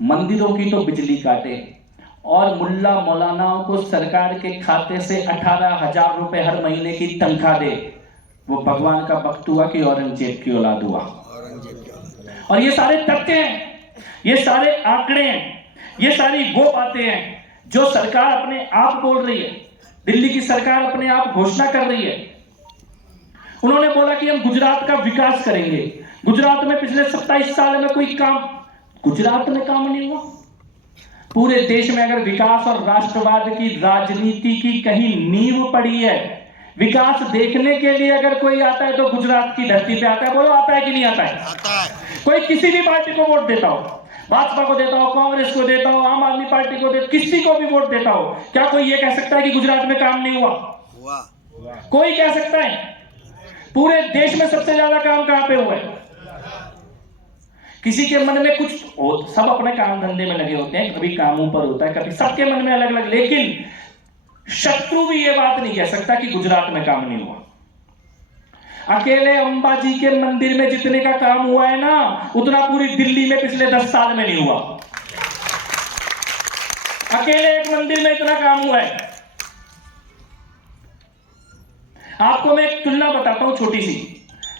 मंदिरों की तो बिजली काटे और मुल्ला मौलानाओं को सरकार के खाते से 18,000 रुपए हर महीने की तनख्वाह दे, वो भगवान का भक्त हुआ कि औरंगजेब की औलाद हुआ? और ये सारे तथ्य हैं, ये सारे आंकड़े हैं, ये सारी वो बातें हैं जो सरकार अपने आप बोल रही है। दिल्ली की सरकार अपने आप घोषणा कर रही है। उन्होंने बोला कि हम गुजरात का विकास करेंगे। गुजरात में पिछले 27 साल में कोई काम, गुजरात में काम नहीं हुआ। पूरे देश में अगर विकास और राष्ट्रवाद की राजनीति की कहीं नींव पड़ी है, विकास देखने के लिए अगर कोई आता है तो गुजरात की धरती पे आता है। बोलो, आता है कि नहीं आता है? आता है। कोई किसी भी पार्टी को वोट देता हो, भाजपा को देता हो, कांग्रेस को देता हो, आम आदमी पार्टी को देता, किसी को भी वोट देता हो, क्या कोई ये कह सकता है कि गुजरात में काम नहीं हुआ? कोई कह सकता है? पूरे देश में सबसे ज्यादा काम कहां पे हुआ है? किसी के मन में कुछ हो, सब अपने काम धंधे में लगे होते हैं, कभी कामों पर होता है, कभी सबके मन में अलग अलग, लेकिन शत्रु भी ये बात नहीं कह सकता कि गुजरात में काम नहीं हुआ। अकेले अंबाजी के मंदिर में जितने का काम हुआ है ना, उतना पूरी दिल्ली में पिछले 10 साल में नहीं हुआ। अकेले एक मंदिर में इतना काम हुआ है। आपको मैं एक तुलना बताता हूं, छोटी सी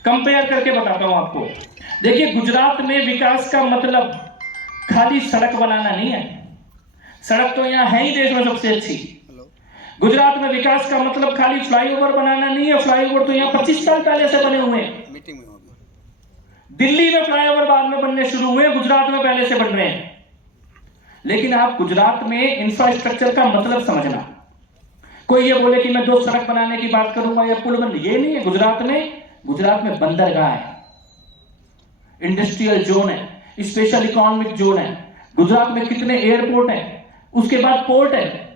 कंपेयर करके बताता हूं आपको। देखिए, गुजरात में विकास का मतलब खाली सड़क बनाना नहीं है। सड़क तो यहां है ही देश में सबसे अच्छी। गुजरात में विकास का मतलब खाली फ्लाईओवर बनाना नहीं है। फ्लाईओवर तो यहां 25 साल पहले से बने हुए हैं। दिल्ली में फ्लाईओवर बाद में बनने शुरू हुए, गुजरात में पहले से बन रहे हैं। लेकिन आप गुजरात में इंफ्रास्ट्रक्चर का मतलब समझना। कोई ये बोले कि मैं 2 सड़क बनाने की बात करूंगा या पुल बन, ये नहीं है। गुजरात में बंदरगाह है, इंडस्ट्रियल जोन है, स्पेशल इकोनॉमिक जोन है। गुजरात में कितने एयरपोर्ट हैं, उसके बाद पोर्ट है।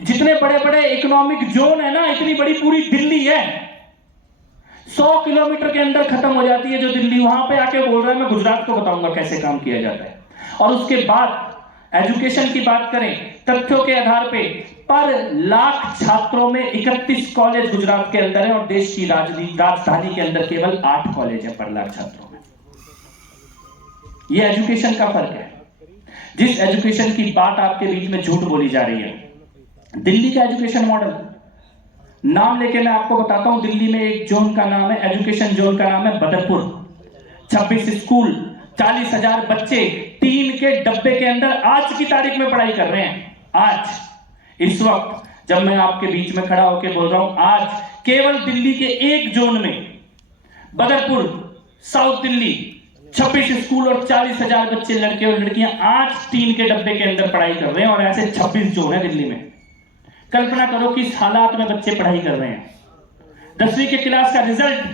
जितने बड़े बड़े इकोनॉमिक जोन है ना, इतनी बड़ी पूरी दिल्ली है। 100 किलोमीटर के अंदर खत्म हो जाती है जो दिल्ली। वहां पे आके बोल रहा है मैं गुजरात को बताऊंगा कैसे काम किया जाता है। और उसके बाद एजुकेशन की बात करें, तथ्यों के आधार पे पर लाख छात्रों में 31 कॉलेज गुजरात के अंदर है और देश की राजधानी के अंदर केवल 8 कॉलेज है पर लाख छात्रों में। यह एजुकेशन का फर्क है। जिस एजुकेशन की बात आपके बीच में झूठ बोली जा रही है, दिल्ली का एजुकेशन मॉडल, नाम लेके मैं आपको बताता हूं। दिल्ली में एक जोन का नाम है, एजुकेशन जोन का नाम है बदरपुर। 26 स्कूल, 40,000 बच्चे टीन के डब्बे के अंदर आज की तारीख में पढ़ाई कर रहे हैं। आज, इस वक्त जब मैं आपके बीच में खड़ा होकर बोल रहा हूं, आज केवल दिल्ली के एक जोन में, बदरपुर, साउथ दिल्ली, 26 स्कूल और 40,000 बच्चे, लड़के और लड़कियां आज टीन के डब्बे के अंदर पढ़ाई कर रहे हैं। और ऐसे 26 जोन है दिल्ली में। कल्पना करो कि इस हालात में बच्चे पढ़ाई कर रहे हैं। 10वीं के क्लास का रिजल्ट